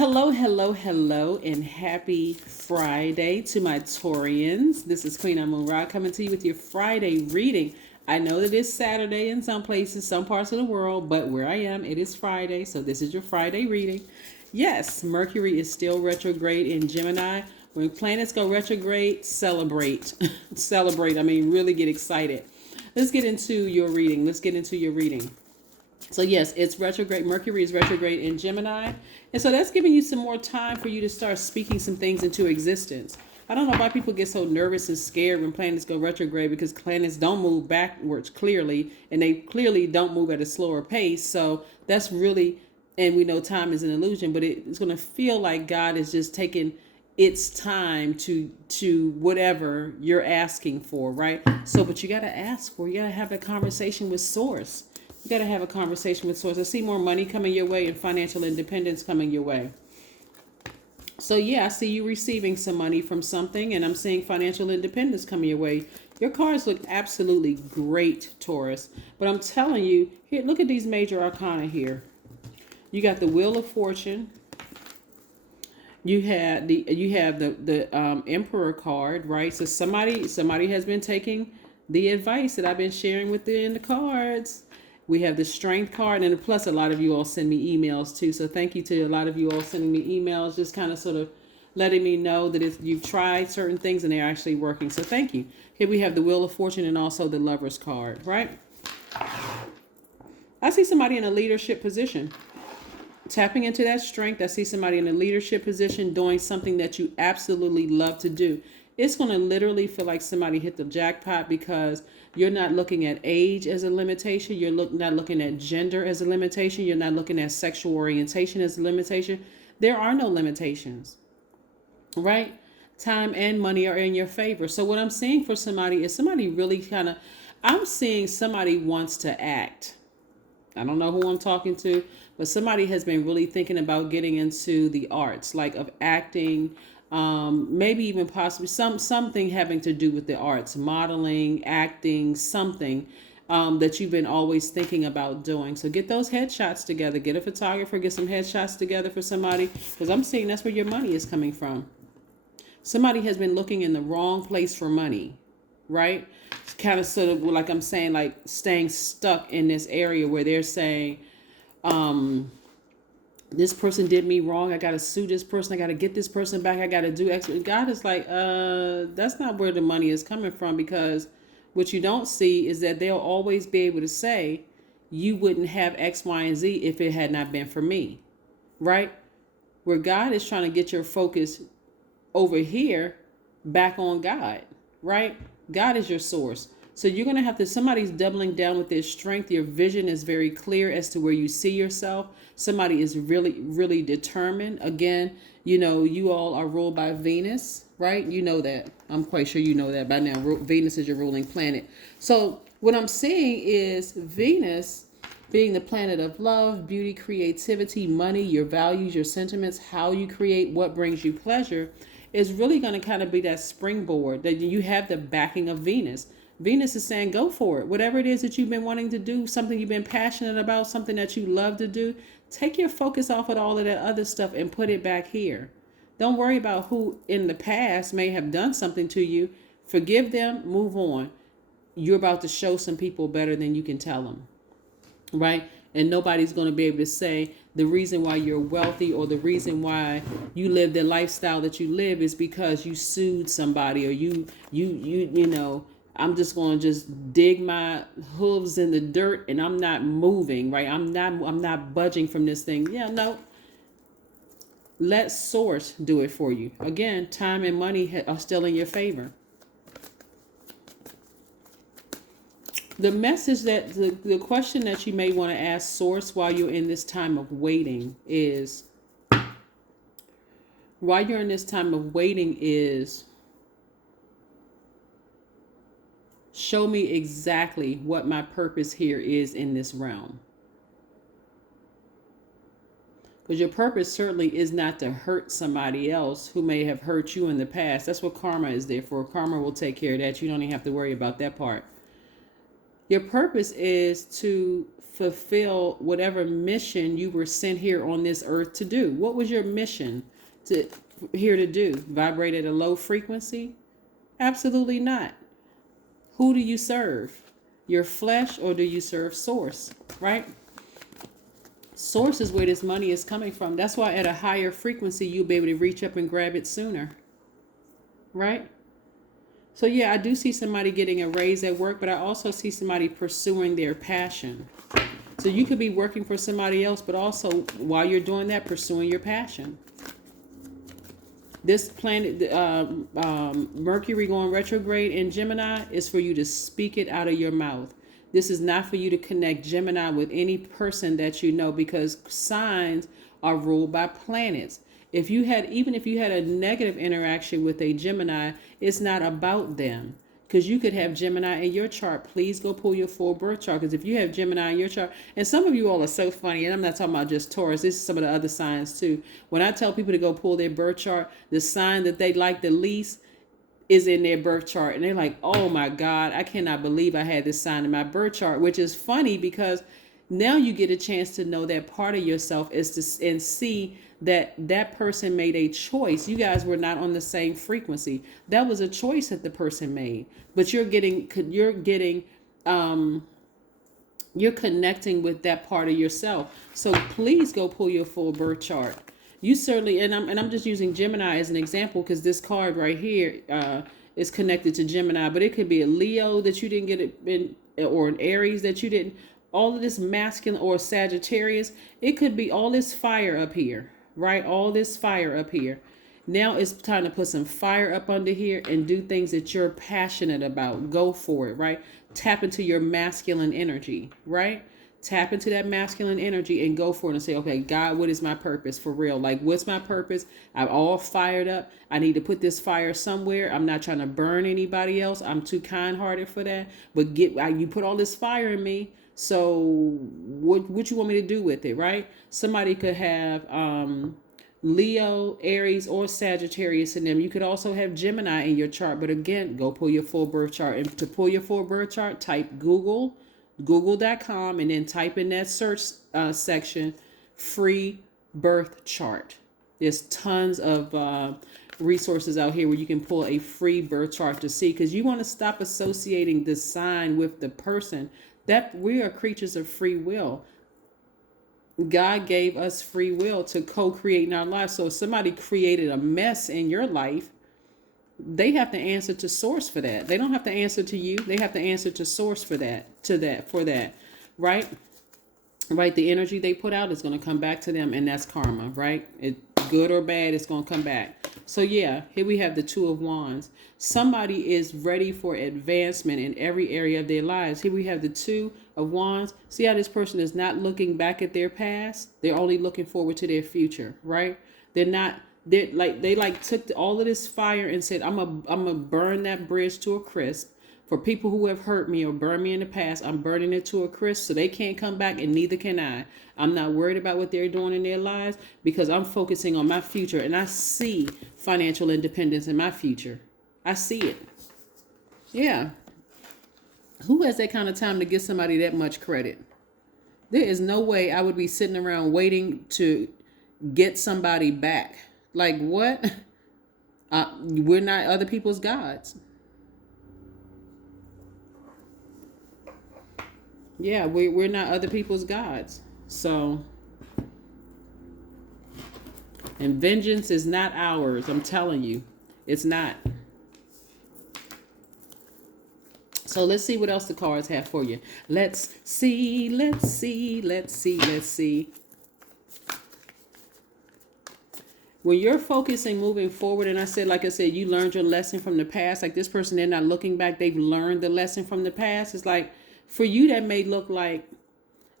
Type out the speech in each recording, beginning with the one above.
Hello, hello, hello, and happy Friday to my Taurians. This is Queen Amun Ra coming to you with your Friday reading. I know that it's Saturday in some places, some parts of the world, but where I am, it is Friday, so this is your Friday reading. Yes, Mercury is still retrograde in Gemini. When planets go retrograde, celebrate. Celebrate, really get excited. Let's get into your reading. So yes, it's retrograde. Mercury is retrograde in Gemini. And so that's giving you some more time for you to start speaking some things into existence. I don't know why people get so nervous and scared when planets go retrograde, because planets don't move backwards clearly, and they clearly don't move at a slower pace. So that's really, and we know time is an illusion, but it's going to feel like God is just taking its time to whatever you're asking for, right? So, but you got to ask for, you got to have a conversation with Source. You got to have a conversation with Source. I see more money coming your way and financial independence coming your way. So yeah, I see you receiving some money from something, and I'm seeing financial independence coming your way. Your cards look absolutely great, Taurus. But I'm telling you, here, look at these major arcana here. You got the Wheel of Fortune. You have the Emperor card, right? So somebody has been taking the advice that I've been sharing with you in the cards. We have the Strength card, and plus a lot of you all send me emails too. So thank you to a lot of you all sending me emails, just kind of sort of letting me know that if you've tried certain things and they're actually working. So thank you. Here we have the Wheel of Fortune and also the Lover's card, right? I see somebody in a leadership position. Tapping into that strength, I see somebody in a leadership position doing something that you absolutely love to do. It's going to literally feel like somebody hit the jackpot, because you're not looking at age as a limitation. You're not looking at gender as a limitation. You're not looking at sexual orientation as a limitation. There are no limitations, right? Time and money are in your favor. So what I'm seeing for somebody is somebody really I'm seeing somebody wants to act. I don't know who I'm talking to, but somebody has been really thinking about getting into the arts, like of acting, maybe even possibly something having to do with the arts, modeling, acting, something that you've been always thinking about doing. So get those headshots together. Get a photographer, get some headshots together for somebody, because I'm seeing that's where your money is coming from. Somebody has been looking in the wrong place for money, right? It's kind of sort of like I'm saying, like staying stuck in this area where they're saying, this person did me wrong. I got to sue this person. I got to get this person back. I got to do X. God is like, that's not where the money is coming from, because what you don't see is that they'll always be able to say, you wouldn't have X, Y, and Z if it had not been for me, right? Where God is trying to get your focus over here back on God, right? God is your source. So you're going to have to, somebody's doubling down with their strength. Your vision is very clear as to where you see yourself. Somebody is really, really determined. Again, you all are ruled by Venus, right? You know that. I'm quite sure you know that by now. Venus is your ruling planet. So what I'm seeing is Venus being the planet of love, beauty, creativity, money, your values, your sentiments, how you create, what brings you pleasure, is really going to kind of be that springboard that you have the backing of Venus. Venus is saying, go for it. Whatever it is that you've been wanting to do, something you've been passionate about, something that you love to do, take your focus off of all of that other stuff and put it back here. Don't worry about who in the past may have done something to you. Forgive them, move on. You're about to show some people better than you can tell them, right? And nobody's going to be able to say the reason why you're wealthy or the reason why you live the lifestyle that you live is because you sued somebody, or you know, I'm just going to just dig my hooves in the dirt and I'm not moving, right? I'm not budging from this thing. Yeah, no. Let Source do it for you. Again, time and money are still in your favor. The message that the question that you may want to ask Source while you're in this time of waiting is, show me exactly what my purpose here is in this realm. Because your purpose certainly is not to hurt somebody else who may have hurt you in the past. That's what karma is there for. Karma will take care of that. You don't even have to worry about that part. Your purpose is to fulfill whatever mission you were sent here on this earth to do. What was your mission to here to do? Vibrate at a low frequency? Absolutely not. Who do you serve? Your flesh, or do you serve source? Right? Source is where this money is coming from. That's why at a higher frequency, you'll be able to reach up and grab it sooner. Right? So yeah, I do see somebody getting a raise at work, but I also see somebody pursuing their passion. So you could be working for somebody else, but also while you're doing that, pursuing your passion. This planet, Mercury going retrograde in Gemini, is for you to speak it out of your mouth. This is not for you to connect Gemini with any person that you know, because signs are ruled by planets. Even if you had a negative interaction with a Gemini, it's not about them. Because you could have Gemini in your chart. Please go pull your full birth chart. Because if you have Gemini in your chart, and some of you all are so funny, and I'm not talking about just Taurus, this is some of the other signs too. When I tell people to go pull their birth chart, the sign that they like the least is in their birth chart. And they're like, oh my God, I cannot believe I had this sign in my birth chart, which is funny because now you get a chance to know that part of yourself and see that that person made a choice. You guys were not on the same frequency. That was a choice that the person made, but you're connecting with that part of yourself. So please go pull your full birth chart. You certainly, and I'm just using Gemini as an example because this card right here is connected to Gemini, but it could be a Leo that you didn't get it in, or an Aries that you didn't. All of this masculine, or Sagittarius, it could be all this fire up here, right? All this fire up here. Now it's time to put some fire up under here and do things that you're passionate about. Go for it, right? Tap into your masculine energy, right? Tap into that masculine energy and go for it and say, okay, God, what is my purpose for real? Like, what's my purpose? I'm all fired up. I need to put this fire somewhere. I'm not trying to burn anybody else. I'm too kind-hearted for that. But you put all this fire in me. So what you want me to do with it, right? Somebody could have Leo, Aries, or Sagittarius in them. You could also have Gemini in your chart. But again, go pull your full birth chart. And to pull your full birth chart, type google.com, and then type in that search section, free birth chart. There's tons of resources out here where you can pull a free birth chart to see, because you want to stop associating the sign with the person. That we are creatures of free will. God gave us free will to co-create in our lives. So if somebody created a mess in your life, they have to answer to source for that. They don't have to answer to you. They have to answer to source for that, right? Right. The energy they put out is going to come back to them, and that's karma, right? Good or bad, it's going to come back. So yeah, here we have the Two of Wands. Somebody is ready for advancement in every area of their lives. Here we have the Two of Wands. See how this person is not looking back at their past? They're only looking forward to their future, right? They took all of this fire and said, I'm gonna burn that bridge to a crisp. For people who have hurt me or burned me in the past, I'm burning it to a crisp so they can't come back, and neither can I. I'm not worried about what they're doing in their lives because I'm focusing on my future, and I see financial independence in my future. I see it. Yeah. Who has that kind of time to give somebody that much credit? There is no way I would be sitting around waiting to get somebody back. Like what? We're not other people's gods. Yeah, we're not other people's gods. So, and vengeance is not ours. I'm telling you, it's not. So let's see what else the cards have for you. Let's see. When you're focusing moving forward, and like I said, you learned your lesson from the past. Like this person, they're not looking back. They've learned the lesson from the past. It's like, for you, that may look like,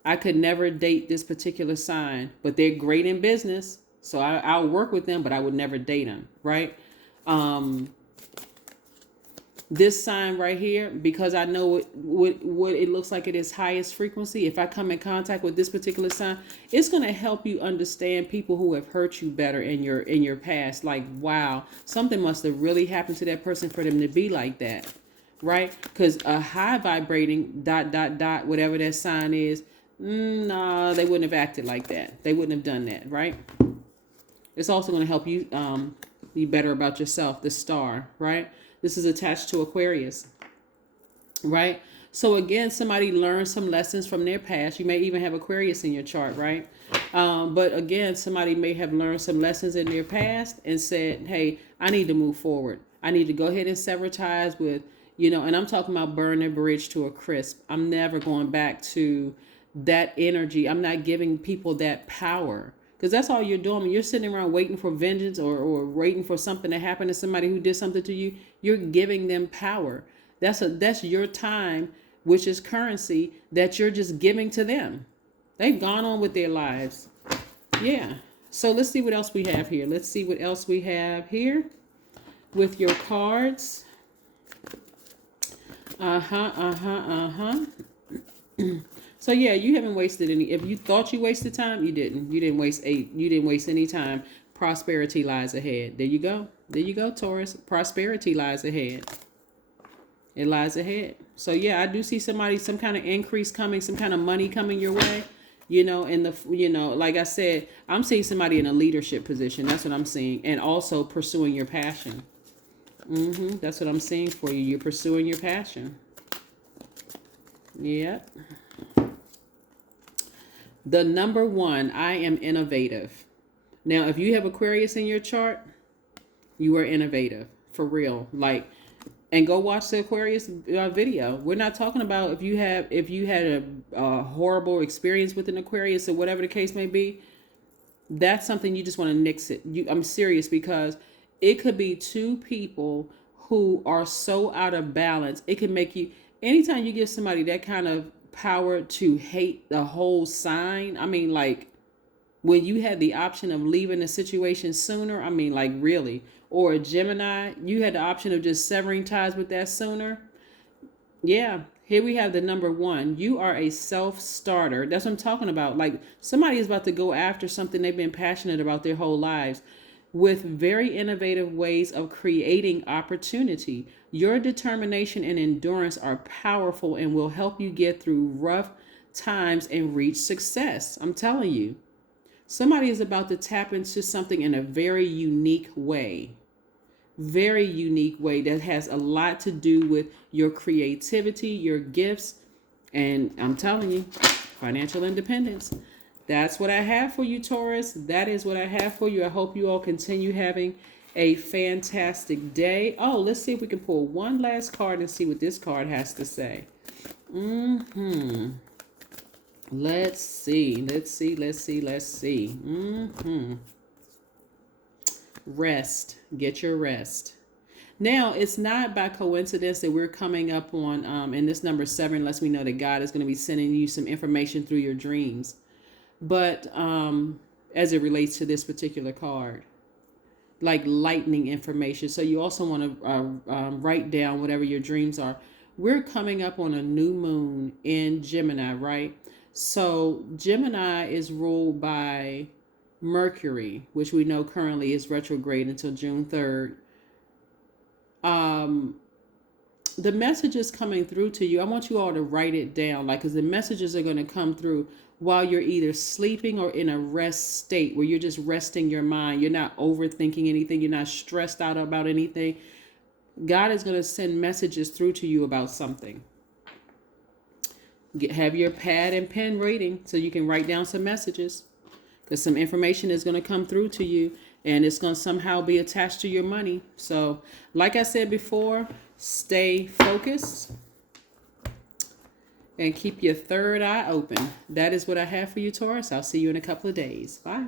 I could never date this particular sign, but they're great in business. So I'll work with them, but I would never date them, right? This sign right here, because I know what it looks like at its highest frequency, if I come in contact with this particular sign, it's going to help you understand people who have hurt you better in your past. Like, wow, something must have really happened to that person for them to be like that. Right? Because a high vibrating ... whatever that sign is, Nah, they wouldn't have acted like that. They wouldn't have done that, right? It's also going to help you be better about yourself, the star, right? This is attached to Aquarius, right? So again, somebody learned some lessons from their past. You may even have Aquarius in your chart, right? But again, somebody may have learned some lessons in their past and said, hey, I need to move forward. I need to go ahead and sever ties with, and I'm talking about burn a bridge to a crisp. I'm never going back to that energy. I'm not giving people that power. Because that's all you're doing. When you're sitting around waiting for vengeance or waiting for something to happen to somebody who did something to you, you're giving them power. That's your time, which is currency that you're just giving to them. They've gone on with their lives. Yeah. So let's see what else we have here. Let's see what else we have here with your cards. So yeah, you haven't wasted any. If you thought you wasted time, you didn't. You didn't waste any time. Prosperity lies ahead. There you go. There you go, Taurus. Prosperity lies ahead. It lies ahead. So yeah, I do see some kind of increase coming, some kind of money coming your way. Like I said, I'm seeing somebody in a leadership position. That's what I'm seeing. And also pursuing your passion. That's what I'm seeing for you. You're pursuing your passion. Yep. The number 1, I am innovative. Now, if you have Aquarius in your chart, you are innovative for real. And go watch the Aquarius video. We're not talking about if you had a horrible experience with an Aquarius or whatever the case may be. That's something you just want to nix it. I'm serious, because it could be two people who are so out of balance. It can make you, anytime you give somebody that kind of power to hate the whole sign. I mean, when you had the option of leaving the situation sooner, I mean, really. Or a Gemini, you had the option of just severing ties with that sooner. Yeah, here we have the number 1. You are a self-starter. That's what I'm talking about. Somebody is about to go after something they've been passionate about their whole lives, with very innovative ways of creating opportunity. Your determination and endurance are powerful and will help you get through rough times and reach success. I'm telling you, somebody is about to tap into something in a very unique way. Very unique way that has a lot to do with your creativity, your gifts, and I'm telling you, financial independence. That's what I have for you, Taurus. That is what I have for you. I hope you all continue having a fantastic day. Oh, let's see if we can pull one last card and see what this card has to say. Let's see. Rest. Get your rest. Now, it's not by coincidence that we're coming up on, and this number 7 lets me know that God is going to be sending you some information through your dreams. But as it relates to this particular card, like lightning information. So you also want to write down whatever your dreams are. We're coming up on a new moon in Gemini, right? So Gemini is ruled by Mercury, which we know currently is retrograde until June 3rd. The messages coming through to you, I want you all to write it down, because the messages are going to come through while you're either sleeping or in a rest state where you're just resting your mind. You're not overthinking anything. You're not stressed out about anything. God is going to send messages through to you about something. Have your pad and pen reading so you can write down some messages, because some information is going to come through to you and it's going to somehow be attached to your money. So like I said before, stay focused and keep your third eye open. That is what I have for you, Taurus. I'll see you in a couple of days. Bye.